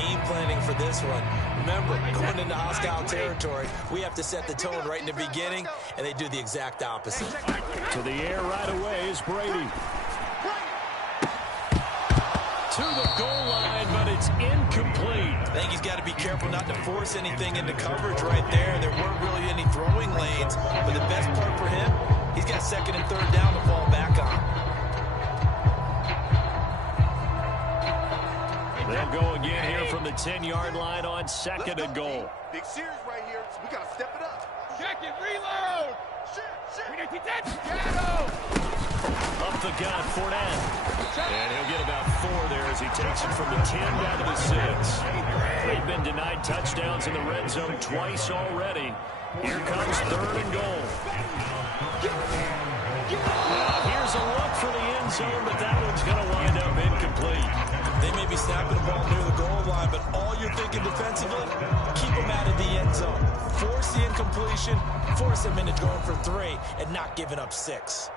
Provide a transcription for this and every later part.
game planning for this one. Remember, going into hostile territory, we have to set the tone right in the beginning, and they do the exact opposite. To the air right away is Brady. To the goal line, but it's incomplete. I think he's got to be careful not to force anything into coverage right there. There weren't really any throwing lanes, but the best part for him, he's got second and third down to fall back on. They'll go again here from the 10-yard line on second and goal. Big series right here, so we got to step it up. Check it, reload. Up the gut, Fournette. And he'll get about 4 there as he takes it from the 10 down to the 6. They've been denied touchdowns in the red zone twice already. Here comes third and goal. Now here's a look for the end zone, but that one's going to wind up incomplete. They may be snapping the ball near the goal line, but all you're thinking defensively, keep them out of the end zone. Force the incompletion, force them into going for 3, and not giving up 6.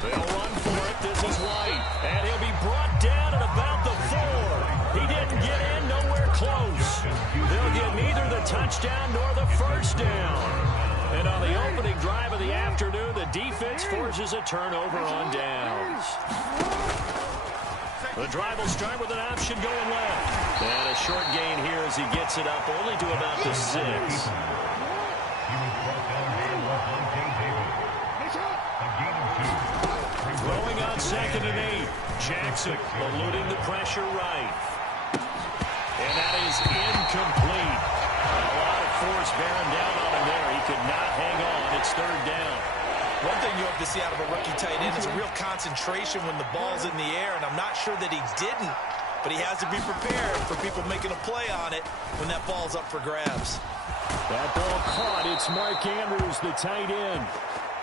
They'll run for it. This is White. And he'll be brought down at about the 4. He didn't get in, nowhere close. They'll get neither the touchdown nor the first down. And on the opening drive of the afternoon, the defense forces a turnover on downs. The drive will start with an option going left. And a short gain here as he gets it up only to about the 6. Throwing on second and 8. Jackson eluding the pressure right. And that is incomplete. A lot of force bearing down on him there. He could not hang on. It's third down. One thing you hope to see out of a rookie tight end is a real concentration when the ball's in the air, and I'm not sure that he didn't, but he has to be prepared for people making a play on it when that ball's up for grabs. That ball caught. It's Mark Andrews, the tight end.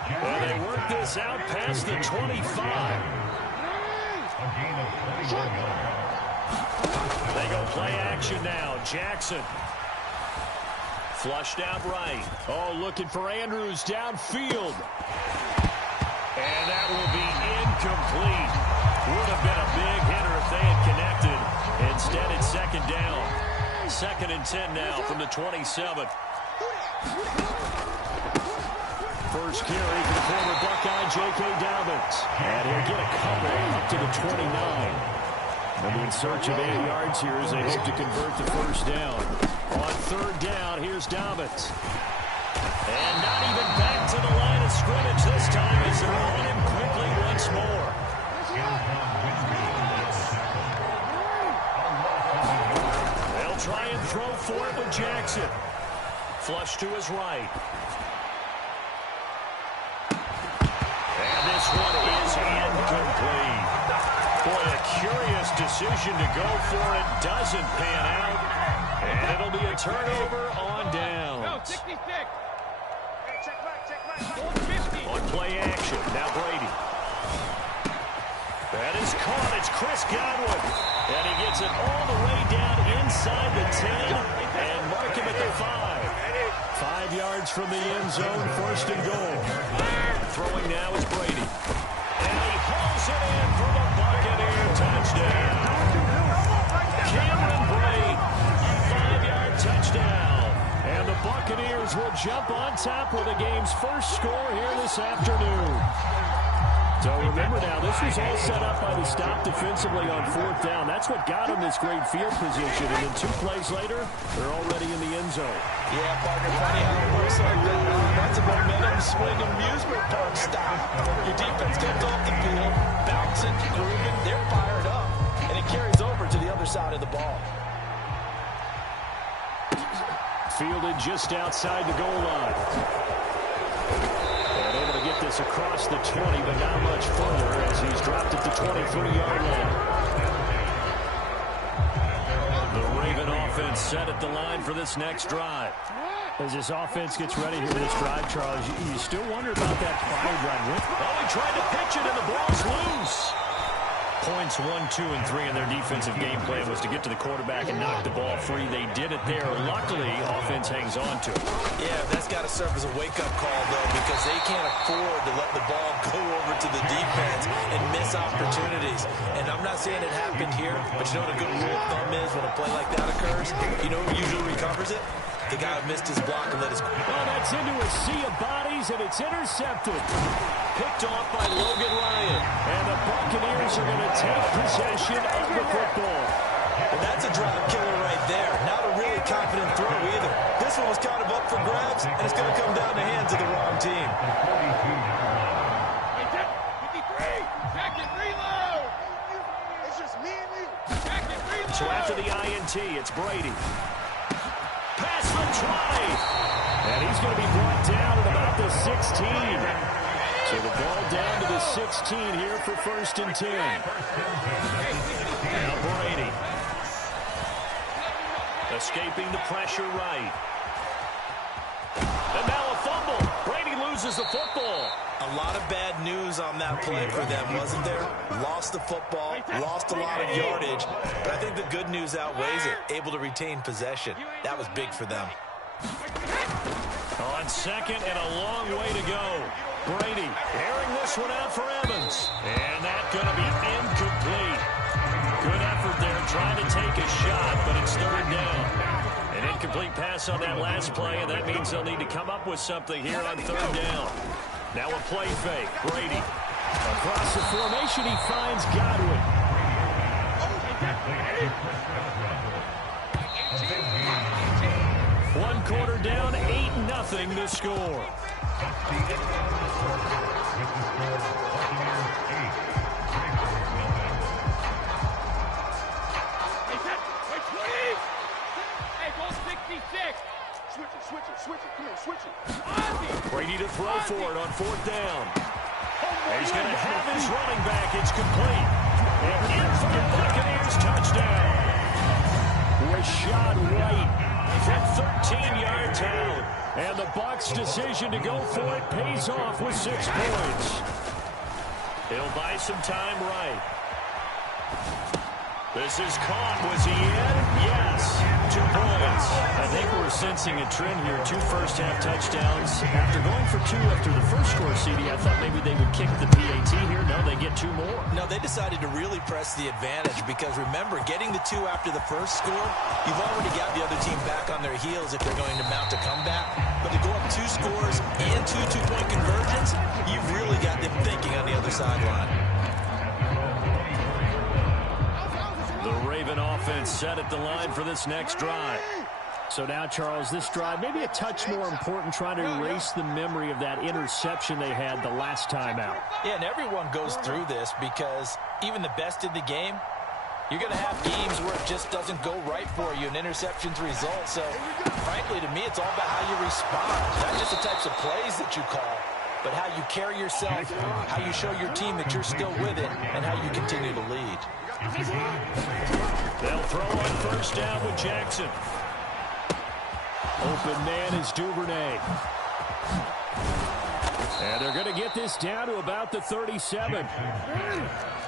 And they work this out past the 25. They go play action now. Jackson. Flushed out right. Oh, looking for Andrews downfield. And that will be incomplete. Would have been a big hitter if they had connected. Instead, it's second down. Second and 10 now from the 27. First carry for the former Buckeye, J.K. Dobbins. And he'll get a couple up to the 29. They'll be in search of 8 yards here as they hope to convert the first down. On third down, here's Dobbins. And not even back to the line of scrimmage this time as they're on him quickly once more. They'll try and throw for it with Jackson. Flush to his right. And this one is incomplete. Boy, a curious decision to go for it. Doesn't pan out. And it'll be a turnover on downs. On play action, now Brady. That is caught. It's Chris Godwin. And he gets it all the way down inside the 10 and mark him at the 5. 5 yards from the end zone, first and goal. Throwing now is Brady. And he hauls it in for the Buccaneer touchdown. Cameron Brate, 5-yard touchdown. And the Buccaneers will jump on top with the game's first score here this afternoon. So remember now, this was all set up by the stop defensively on fourth down. That's what got them this great field position. And then 2 plays later, they're already in the end zone. Yeah, partner, funny how it works like that. That's a momentum swing amusement park stop. Your defense comes off the field, bouncing, grooving, they're fired up. And it carries over to the other side of the ball. Fielded just outside the goal line. And able to get this across the 20, but not much further as he's dropped at the 23-yard line. The Raven offense set at the line for this next drive. As this offense gets ready here for this drive, Charles, you still wonder about that prior drive. Oh, he tried to pitch it, and the ball's loose. points 1, 2, and 3 in their defensive game plan was to get to the quarterback and knock the ball free. They did it there. Luckily, offense hangs on to it. Yeah, that's got to serve as a wake-up call, though, because they can't afford to let the ball go over to the defense and miss opportunities. And I'm not saying it happened here, but you know what a good rule of thumb is when a play like that occurs? You know who usually recovers it? The guy who missed his block and let his... Well, that's into a sea of bodies, and it's intercepted. Picked off by Logan Ryan. And the Buccaneers are going to take possession of the football. And that's a drop killer right there. Not a really confident throw either. This one was kind of up for grabs, and it's going to come down the hands of the wrong team. 53, back and reload. It's just me and you. Back and reload. So after the INT, it's Brady. Pass from Troy. And he's going to be brought down at about the 16. So the ball down to the 16 here for 1st and 10. Now Brady. Escaping the pressure right. And now a fumble. Brady loses the football. A lot of bad news on that play for them, wasn't there? Lost the football, lost a lot of yardage, but I think the good news outweighs it. Able to retain possession. That was big for them. On second and a long way to go. Brady airing this one out for Evans. And that's going to be incomplete. Good effort there trying to take a shot, but it's 3rd down. An incomplete pass on that last play, and that means they'll need to come up with something here on 3rd down. Now a play fake. Brady. Across the formation, he finds Godwin. 1 quarter down, 8-0 the score. Hey, go 66. Switch it. Come on, switch it. Brady to throw for it on 4th down. He's going to have his running back. It's complete. And in for the Buccaneers touchdown. Rashad White from 13 yards out. And the Bucs' decision to go for it pays off with 6 points. He'll buy some time right. This is caught. Was he in? Yes. 2 points. I think we're sensing a trend here. 2 first-half touchdowns. After going for 2 after the first score, CD, I thought maybe they would kick the PAT here. No, they get 2 more. No, they decided to really press the advantage because, remember, getting the 2 after the first score, you've already got the other team back on their heels if they're going to mount a comeback. But to go up 2 scores and 2 two-point conversions, you've really got them thinking on the other sideline. The Raven offense set at the line for this next drive. So now, Charles, this drive maybe a touch more important, trying to erase the memory of that interception they had the last time out. Yeah, and everyone goes through this because even the best in the game, you're going to have games where it just doesn't go right for you, and interceptions result. So, frankly, to me, it's all about how you respond, not just the types of plays that you call, but how you carry yourself, how you show your team that you're still with it, and how you continue to lead. They'll throw on 1st down with Jackson. Open man is Duvernay. And they're going to get this down to about the 37.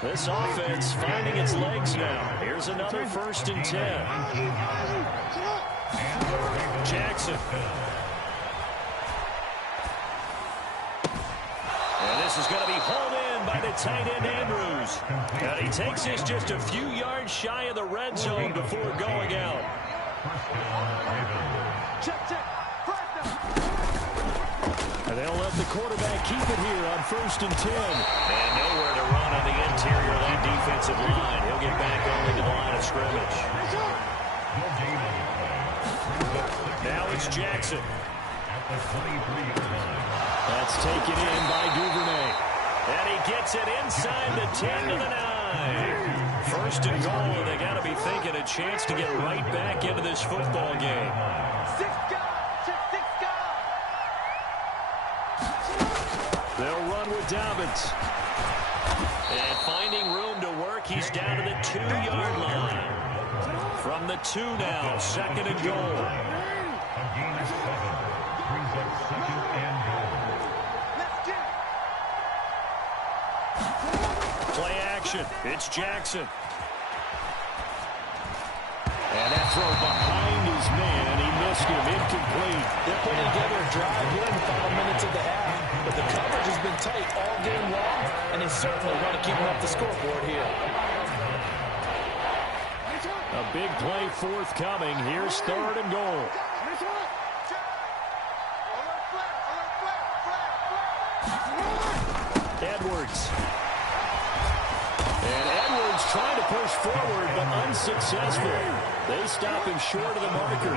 This offense finding its legs now. Here's another 1st and 10. Jackson. And this is going to be hauled in by the tight end Andrews. And he takes this just a few yards shy of the red zone before going out. And they'll let the quarterback keep it here on 1st and 10. And nowhere to run on the interior of that defensive line. He'll get back only to the line of scrimmage. Now it's Jackson. That's taken in by Duvernay. And he gets it inside the 10 to the 9. 1st and goal, and they got to be thinking a chance to get right back into this football game. They'll run with Dobbins. And finding room to work, he's down to the 2-yard line. From the 2 now, 2nd and goal. Play action. formation. It's Jackson. And that throw behind his man. He missed him. Incomplete. They're putting together a drive here in the final minutes of the half. But the coverage has been tight all game long, and they certainly want to keep them up the scoreboard here. A big play forthcoming. Here's 3rd and goal. Edwards. And Edwards trying to push forward, but unsuccessful. They stop him short of the marker.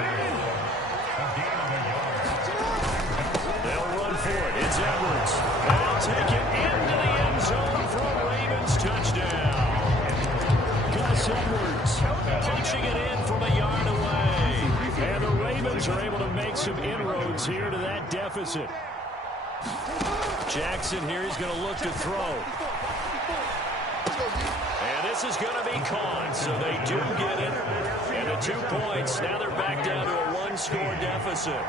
They'll run for it. It's Edwards. And they'll take it into the end zone for a Ravens touchdown. Gus Edwards punching it in from a yard away. And the Ravens are able to make some inroads here to that deficit. Jackson here is going to look to throw. And this is going to be caught, so they do get it. And the 2 points, now they're back down to a 1-score deficit.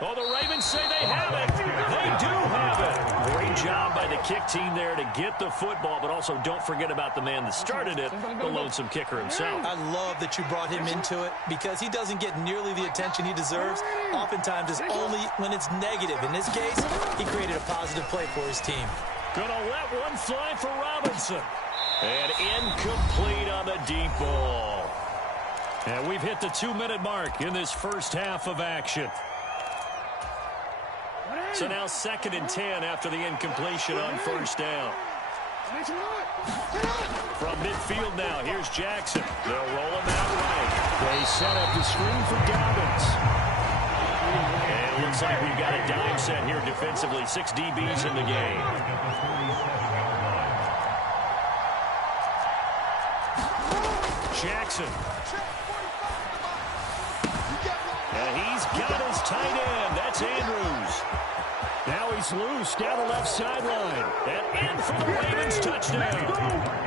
Oh, the Ravens say they have it. They do have it. Great job by the kick team there to get the football, but also don't forget about the man that started it, the lonesome kicker himself. I love that you brought him into it because he doesn't get nearly the attention he deserves. Oftentimes it's only when it's negative. In this case, he created a positive play for his team. Gonna let one fly for Robinson. And incomplete on the deep ball. And we've hit the 2-minute mark in this first half of action. So now 2nd and 10 after the incompletion on 1st down. From midfield now, here's Jackson. They'll roll him out right. They set up the screen for Dobbins. And it looks like we've got a dime set here defensively. 6 DBs in the game. Jackson. And he's got his tight end. That's Andrews. Now he's loose down the left sideline. And in for the Ravens touchdown.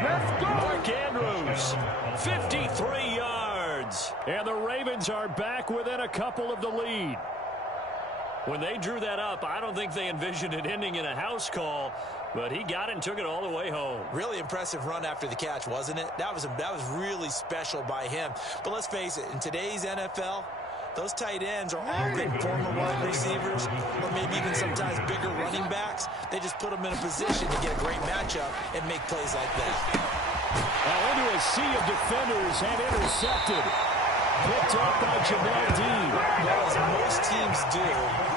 Let's go. Mark Andrews, 53 yards. And the Ravens are back within a couple of the lead. When they drew that up, I don't think they envisioned it ending in a house call, but he got it and took it all the way home. Really impressive run after the catch, wasn't it? That was really special by him. But let's face it, in today's NFL, those tight ends are often former wide receivers or maybe even sometimes bigger running backs. They just put them in a position to get a great matchup and make plays like that. Now into a sea of defenders and intercepted. Picked up by Jamel Dean. Well, as most teams do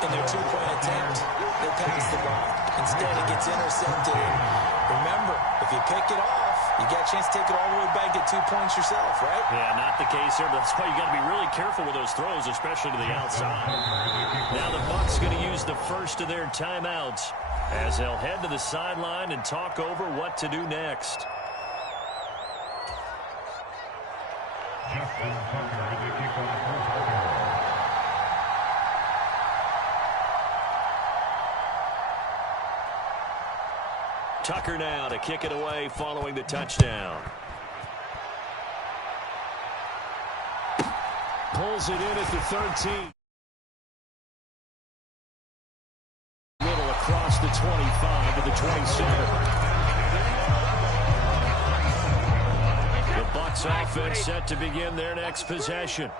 in their 2-point attempt, they pass the ball. Instead, it gets intercepted. Remember, if you pick it off, you got a chance to take it all the way back, get 2 points yourself, right? Yeah, not the case here, but that's why you got to be really careful with those throws, especially to the outside. Now the Bucs going to use the first of their timeouts as they'll head to the sideline and talk over what to do next. Justin Tucker, the kickoff. Tucker now to kick it away following the touchdown. Pulls it in at the 13. Little across the 25 to the 27. The Bucs offense set to begin their next possession.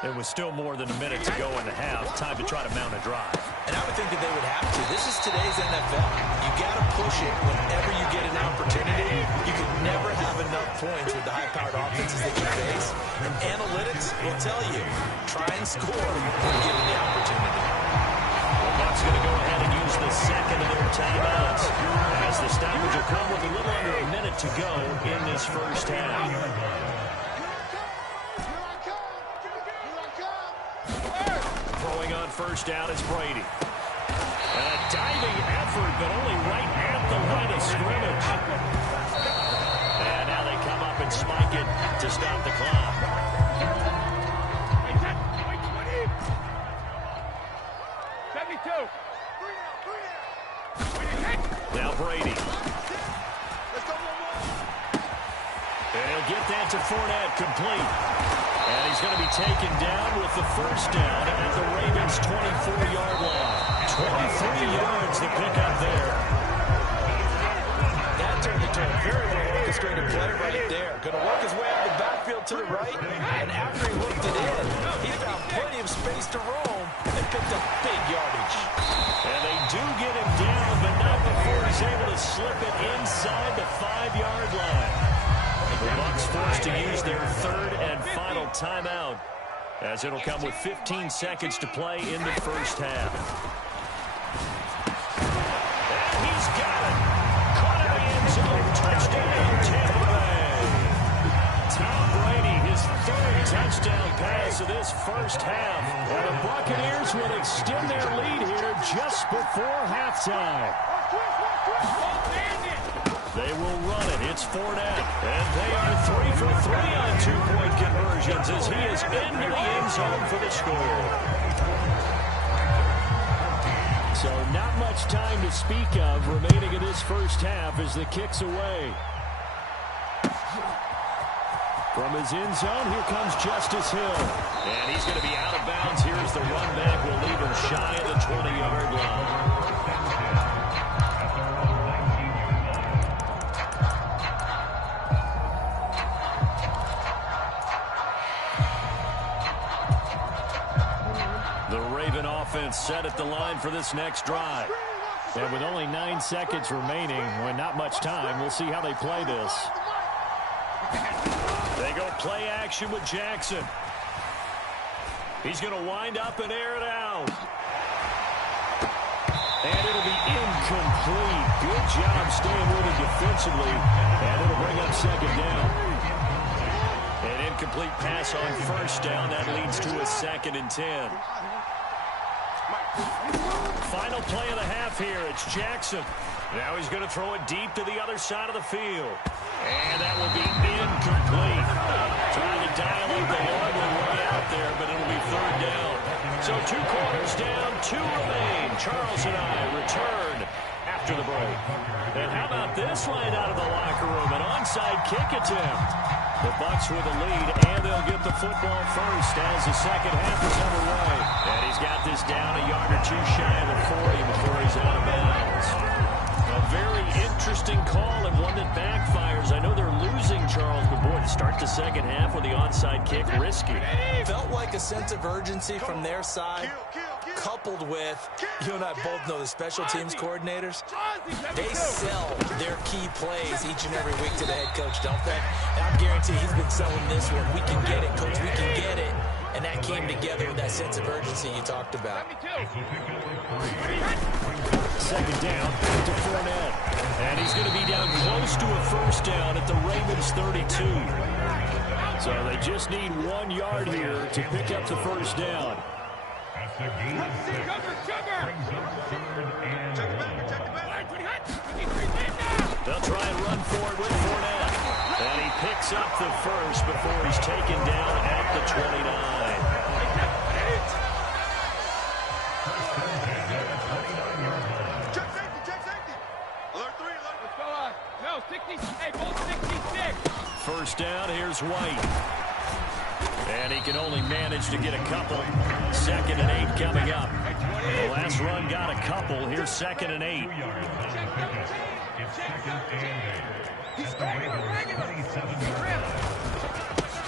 There was still more than a minute to go in the half. Time to try to mount a drive. And I would think that they would have to. This is today's NFL. You got to push it whenever you get an opportunity. You can never have enough points with the high-powered offenses that you face. And analytics will tell you, try and score when given the opportunity. The Bucs going to go ahead and use the second of their timeouts as the stoppage will come with a little under a minute to go in this first half. Throwing on first down is Brady. And a diving effort, but only right at the line of scrimmage. And now they come up and spike it to stop the clock. Now Brady. And he'll get that to Fournette, complete. And he's going to be taken down with the first down at the Ravens' 24-yard line. 23 yards to pick up there. That turned into a very well-orchestrated play right there. Going to work his way out of the backfield to the right, and after he hooked it in, he found plenty of space to roam and picked up big yardage. And they do get him down, but not before he's able to slip it inside the 5-yard line. The Bucs forced to use their third and final timeout, as it'll come with 15 seconds to play in the first half. And he's got it. Caught in the end zone. Touchdown, Tampa Bay. Tom Brady, his third touchdown pass of this first half. And the Buccaneers will extend their lead here just before halftime. They will run it. It's Fournette. And they are 3 for 3 on two-point conversions as he is into the end zone for the score. So not much time to speak of remaining in this first half as the kick's away. From his end zone, here comes Justice Hill. And he's going to be out of bounds. Here's the run back. Will leave him shy of the 20-yard line. Offense set at the line for this next drive. And with only 9 seconds remaining, when not much time, we'll see how they play this. They go play action with Jackson. He's going to wind up and air it out. And it'll be incomplete. Good job staying with it defensively. And it'll bring up second down. An incomplete pass on first down. That leads to a 2nd and 10. Final play of the half here. It's Jackson. Now he's going to throw it deep to the other side of the field. And that will be incomplete. Trying to dial up the long way out there, but it'll be third down. So 2 quarters down, 2 remain. Charles and I return after the break. And how about this line out of the locker room? An onside kick attempt. The Bucs with a lead, and they'll get the football first as the second half is underway. And he's got this down a yard or 2 shy of the 40 before he's out of bounds. A very interesting call and one that backfires. I know they're losing, Charles, but boy, to start the second half with the onside kick, risky. Felt like a sense of urgency from their side, coupled with, you and I both know the special teams coordinators, they sell their key plays each and every week to the head coach, don't they? And I'm guaranteed he's been selling this one. We can get it, coach, we can get it. And that came together with that sense of urgency you talked about. Second down to Fournette. And he's going to be down close to a first down at the Ravens' 32. So they just need 1 yard here to pick up the first down. They'll try and run forward with Fournette. And he picks up the first before he's taken down at the 29. No, 60. Hey, ball 66. First down, here's White. And he can only manage to get a couple. 2nd and 8 coming up. The last run got a couple. Here's 2nd and 8.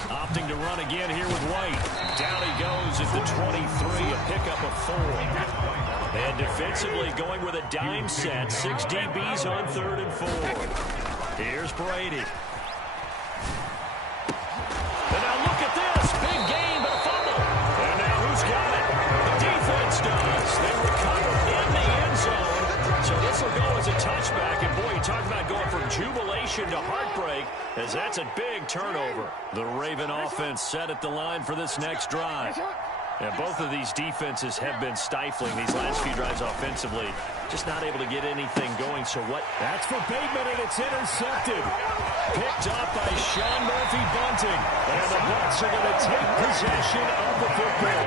Opting to run again here with White. Down he goes at the 23, a pickup of 4. And defensively going with a dime set. 6 DBs on 3rd and 4. Here's Brady. And now look at this. Big gain, but a fumble. And now who's got it? The defense does. They recover in the end zone. So this will go as a touchback. And boy, you talk about going from jubilation to heartbreak, as that's a big turnover. The Raven offense set at the line for this next drive. And both of these defenses have been stifling these last few drives offensively. Just not able to get anything going. So what? That's for Bateman, and it's intercepted. Picked up by Sean Murphy-Bunting. And the Bucs are going to take possession of the football.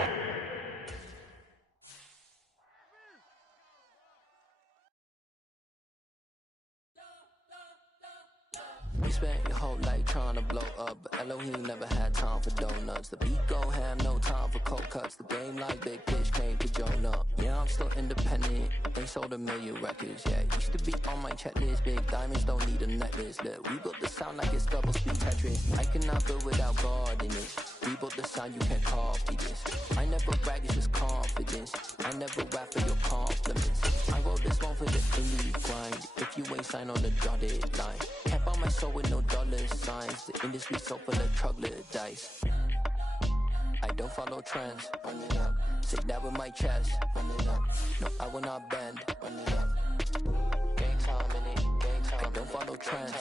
spent your whole life trying to blow up, but Elohim never had time for donuts. The beat go ham, no time for cold cuts. The game like Big Fish came to Jonah. Yeah, I'm still independent, ain't sold a million records yet. Used to be on my checklist, big diamonds don't need a necklace. Look, we built the sound like it's double speed Tetris. I cannot build without God in it. We built the sound, you can't copy this. I never brag, it's just confidence. I never rap for your compliments. I wrote this one for the indie grind. If you ain't signed on the dotted line, can't buy my soul with no dollar signs. The industry so full of troglodytes. I don't follow trends. Run it up. Say that with my chest. Run it up. No, I will not bend. Run it up. Gang time in it. Gang time. I don't follow trends.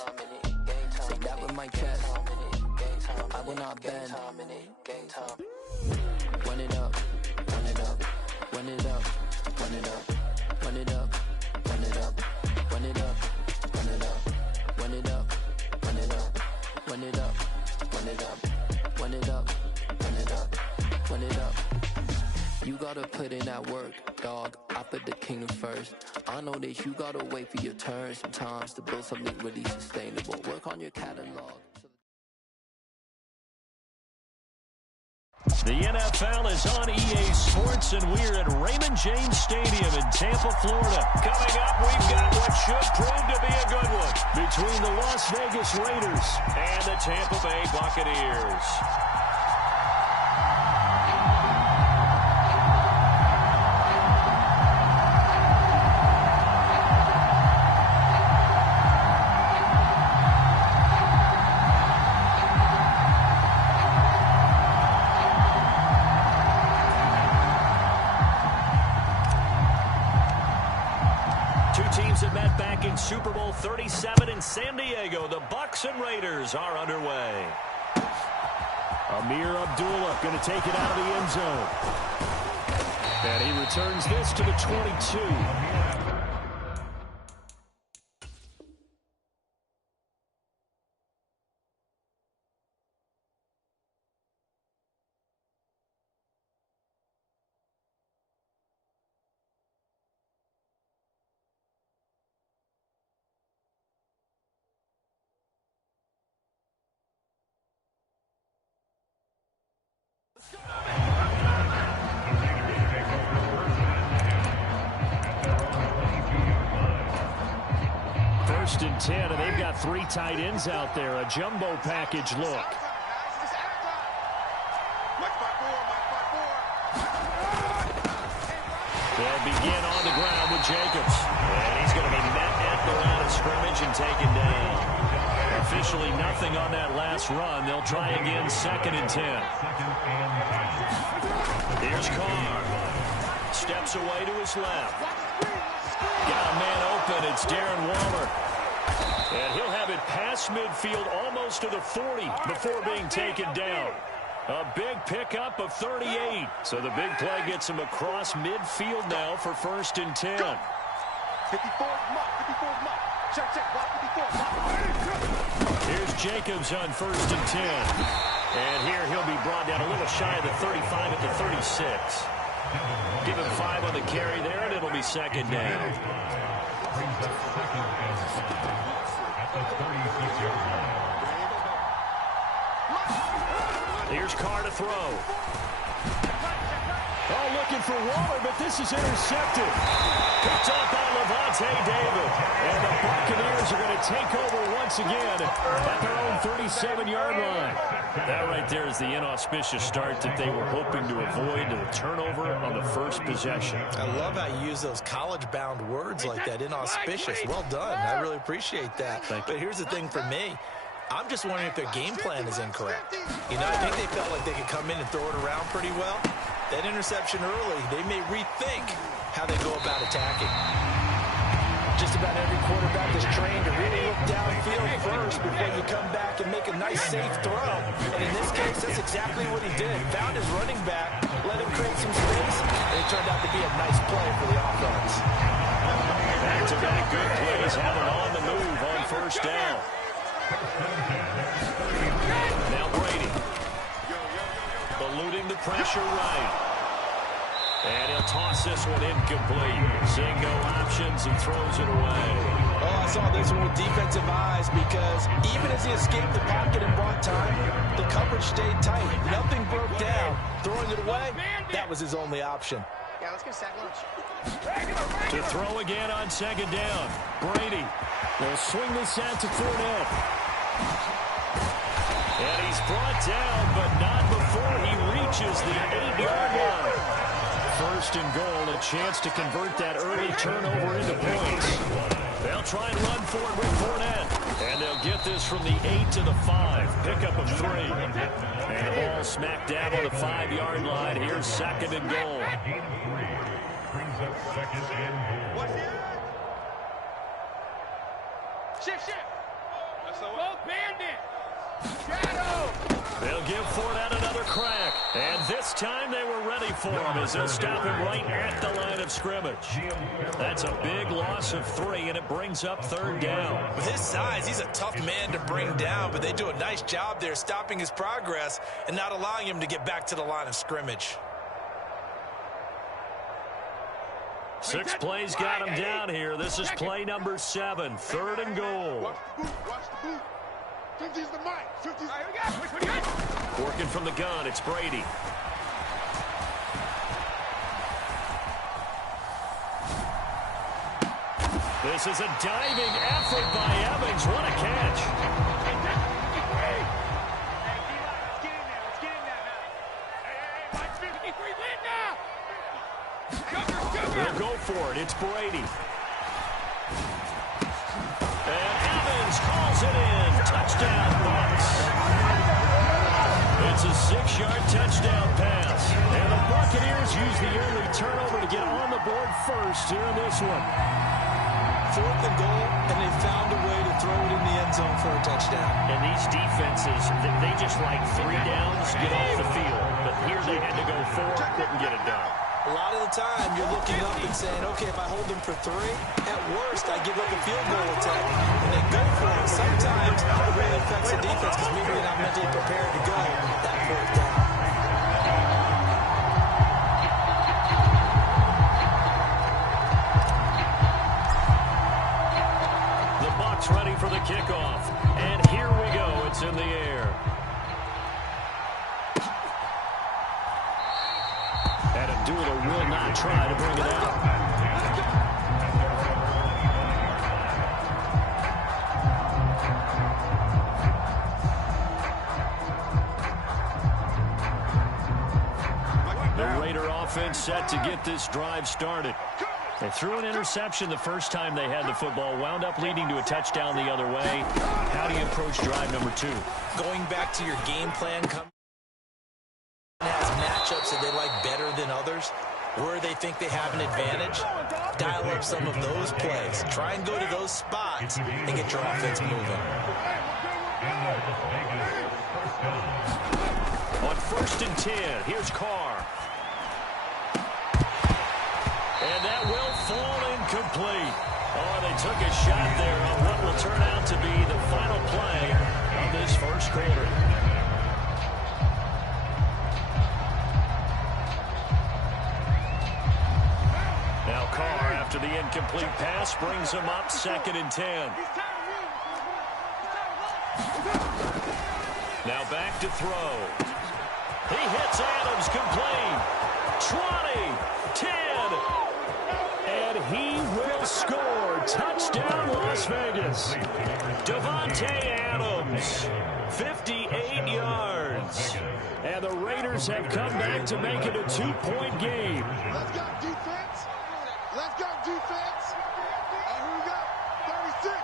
Say that with my chest. I will not bend. Gang time. Run it up. Run it up. Run it up. Run it up. Run it up. Run it up. Run it up. Run it up. Run it up. Run it up. Run it up. Run it up. Run it up. Run it up. Run it up. You gotta put in that work, dog. I put the kingdom first. I know that you gotta wait for your turn sometimes to build something really sustainable. Work on your catalog. The NFL is on EA Sports, and we're at Raymond James Stadium in Tampa, Florida. Coming up, we've got what should prove to be a good one between the Las Vegas Raiders and the Tampa Bay Buccaneers. Super Bowl 37 in San Diego. The Bucs and Raiders are underway. Amir Abdullah going to take it out of the end zone. And he returns this to the 22. First and 10, and they've got three tight ends out there. A jumbo package look. They'll begin on the ground with Jacobs. And he's going to be met at the line of scrimmage and taken down. Officially nothing on that last run. They'll try again, 2nd and 10. Here's Carr. Steps away to his left. Got a man open. It's Darren Waller. And he'll have it past midfield almost to the 40 before being taken down. A big pickup of 38. So the big play gets him across midfield now for 1st and 10. 54 mark. Check, block 54. Here's Jacobs on 1st and 10. And here he'll be brought down a little shy of the 35 at the 36. Give him 5 on the carry there, and it'll be 2nd down. Here's Carr to throw. Oh, looking for Waller, but this is intercepted. Picked up by Lavonte David. And the Buccaneers are going to take over once again at their own 37-yard line. That right there is the inauspicious start that they were hoping to avoid, the turnover on the first possession. I love how you use those college-bound words like that, inauspicious. Well done. I really appreciate that. But here's the thing for me. I'm just wondering if their game plan is incorrect. You know, I think they felt like they could come in and throw it around pretty well. That interception early, they may rethink how they go about attacking. Just about every quarterback is trained to really look downfield first before you come back and make a nice, safe throw. And in this case, that's exactly what he did. Found his running back, let him create some space, and it turned out to be a nice play for the offense. Back-to-back good plays have it on the move on 1st down. Now Brady. Eluding the pressure right. And he'll toss this one incomplete. Seeing no options and throws it away. Oh, I saw this one with defensive eyes because even as he escaped the pocket and bought time, the coverage stayed tight. Nothing broke down. Throwing it away, that was his only option. Yeah, let's get sack lunch. To throw again on second down. Brady will swing this out to Fournette. And he's brought down, but not before he reaches the 8-yard line. First and goal, a chance to convert that early turnover into points. They'll try and run for it with Fournette. And they'll get this from the 8 to the 5. Pickup of 3. And the ball smacked down on the 5-yard line. Here's second and goal. Brings up second and goal. Shift. Both bandit. Shadow. They'll give Fournette another crack. And this time they were ready for him as they'll stop him right at the line of scrimmage. That's a big loss of 3, and it brings up third down. With his size, he's a tough man to bring down, but they do a nice job there stopping his progress and not allowing him to get back to the line of scrimmage. 6 plays got him down here. This is play number 7, third and goal. Watch the boot. 50's the mic. 50's Working from the gun, it's Brady. This is a diving effort by Evans. What a catch. They'll go for it. It's Brady. And Evans calls it in. Touchdown, Bucs. It's a 6-yard touchdown pass. And the Buccaneers use the early turnover to get on the board first here in this one. 4th and goal, and they found a way to throw it in the end zone for a touchdown. And these defenses, they just like 3 downs, get off the field. But here they had to go 4, couldn't get it done. A lot of the time, you're looking up and saying, okay, if I hold them for 3, at worst, I give up a field goal attempt, and they go for it. Sometimes it really affects the defense because maybe they're not mentally prepared to go that 4th down. The Bucs ready for the kickoff, and here we go. It's in the air. And Abdullah will not try to bring it out. The Raider offense set to get this drive started. They threw an interception the first time they had the football, wound up leading to a touchdown the other way. How do you approach drive number 2? Going back to your game plan, has matchups that they like better than others, where they think they have an advantage, dial up some of those plays. Try and go to those spots and get your offense moving. On 1st and 10, here's Carr. And that will fall incomplete. Oh, they took a shot there on what will turn out to be the final play of this first quarter. Now Carr, after the incomplete pass, brings him up 2nd and 10. Now back to throw. He hits Adams complete. 20, 10, and he will score. Touchdown, Las Vegas. Davante Adams, 58 yards. And the Raiders have come back to make it a 2-point game. Let's go, defense. Let's go, defense. Here we go. 36.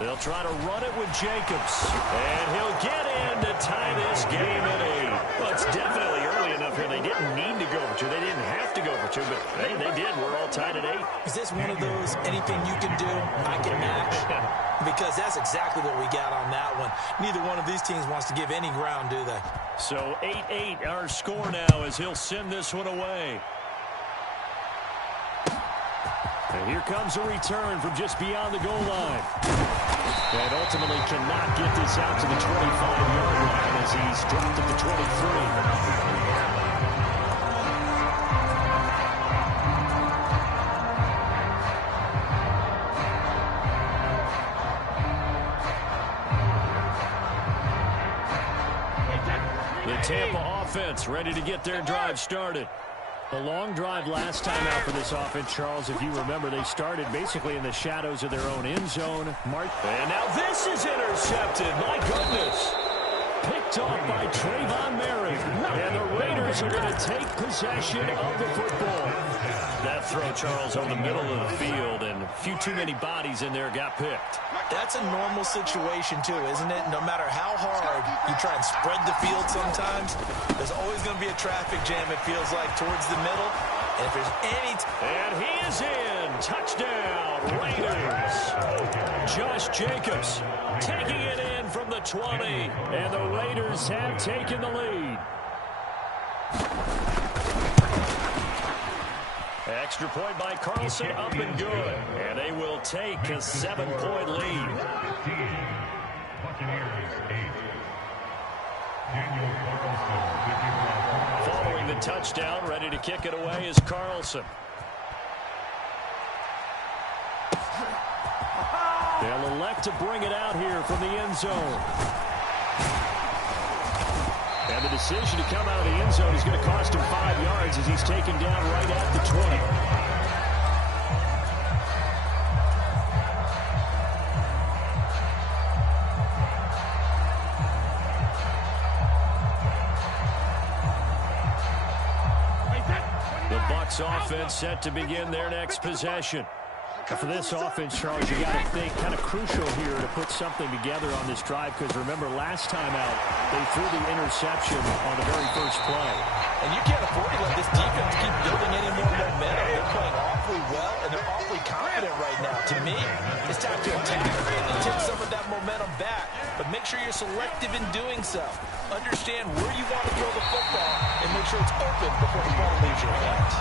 They'll try to run it with Jacobs. And he'll get in to tie this game at 8. Well, it's definitely early enough here. They didn't need to go for 2. They didn't have to go for 2, but hey, they did. We're all tied at 8. Is this one of those anything you can do, I can match? Because that's exactly what we got on that one. Neither one of these teams wants to give any ground, do they? So 8-8 our score now as he'll send this one away. And here comes a return from just beyond the goal line. And ultimately cannot get this out to the 25-yard line as he's dropped at the 23. The Tampa offense ready to get their drive started. A long drive last time out for this offense, Charles. If you remember, they started basically in the shadows of their own end zone. And now this is intercepted. My goodness. Picked off by Trayvon Merritt. And the Raiders are going to take possession of the football. That throw, Charles, over the middle of the field, and a few too many bodies in there got picked. That's a normal situation, too, isn't it? No matter how hard you try and spread the field sometimes, there's always going to be a traffic jam, it feels like, towards the middle. And if there's any... And he is in. Touchdown, Raiders. Josh Jacobs taking it in from the 20. And the Raiders have taken the lead. Extra point by Carlson, up and good. And they will take a 7-point lead. Following the touchdown, ready to kick it away is Carlson. They'll elect to bring it out here from the end zone. And the decision to come out of the end zone is going to cost him 5 yards as he's taken down right at the 20. Offense set to begin their next possession. For this offense, Charles, you got to think kind of crucial here to put something together on this drive, because remember last time out they threw the interception on the very first play. And you can't afford to let this defense keep building any more momentum. They're playing awfully well, and they're awfully confident right now. To me, it's time to attack and take some of that momentum back. But make sure you're selective in doing so. Understand where you want to throw the football and make sure it's open before the ball leaves your hands.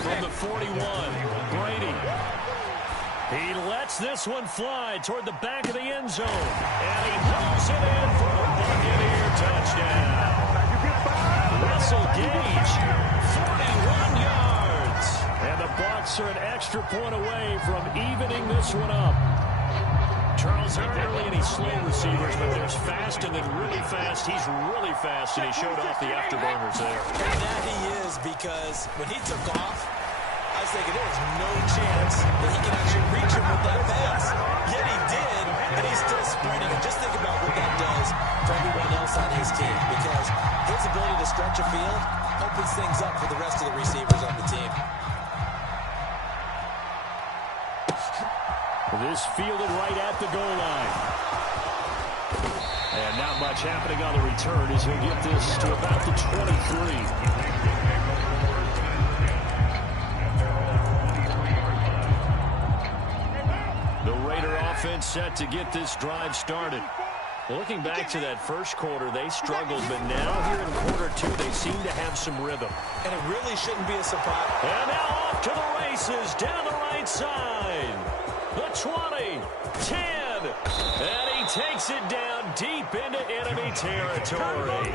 From the 41, Brady. He lets this one fly toward the back of the end zone. And he pulls it in for a Buccaneer touchdown. Russell Gage, 41 yards. And the Bucs are an extra point away from evening this one up. Charles, there aren't really any slow receivers, but there's fast and then really fast. He's really fast, and he showed off the afterburners there. And that he is, because when he took off, I was thinking there was no chance that he could actually reach him with that pass. Yet he did, and he's still sprinting. And just think about what that does for everyone else on his team, because his ability to stretch a field opens things up for the rest of the receivers on the team. This fielded right at the goal line. And not much happening on the return as he'll get this to about the 23. The Raider offense set to get this drive started. Looking back to that first quarter, they struggled, but now here in quarter two, they seem to have some rhythm. And it really shouldn't be a surprise. And now off to the races down the right side. The 20, 10, and he takes it down deep into enemy territory.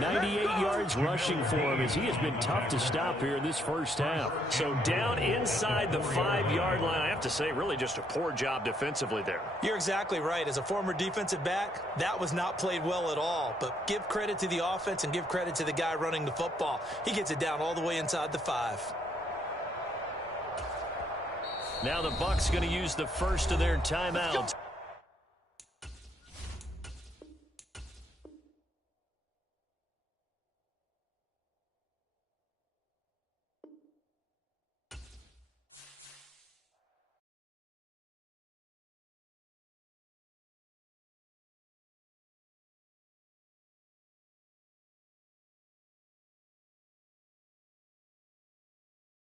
98 yards rushing for him as he has been tough to stop here in this first half. So down inside the 5-yard line, I have to say, really just a poor job defensively there. You're exactly right. As a former defensive back, that was not played well at all. But give credit to the offense and give credit to the guy running the football. He gets it down all the way inside the 5. Now the Bucs going to use the first of their timeouts.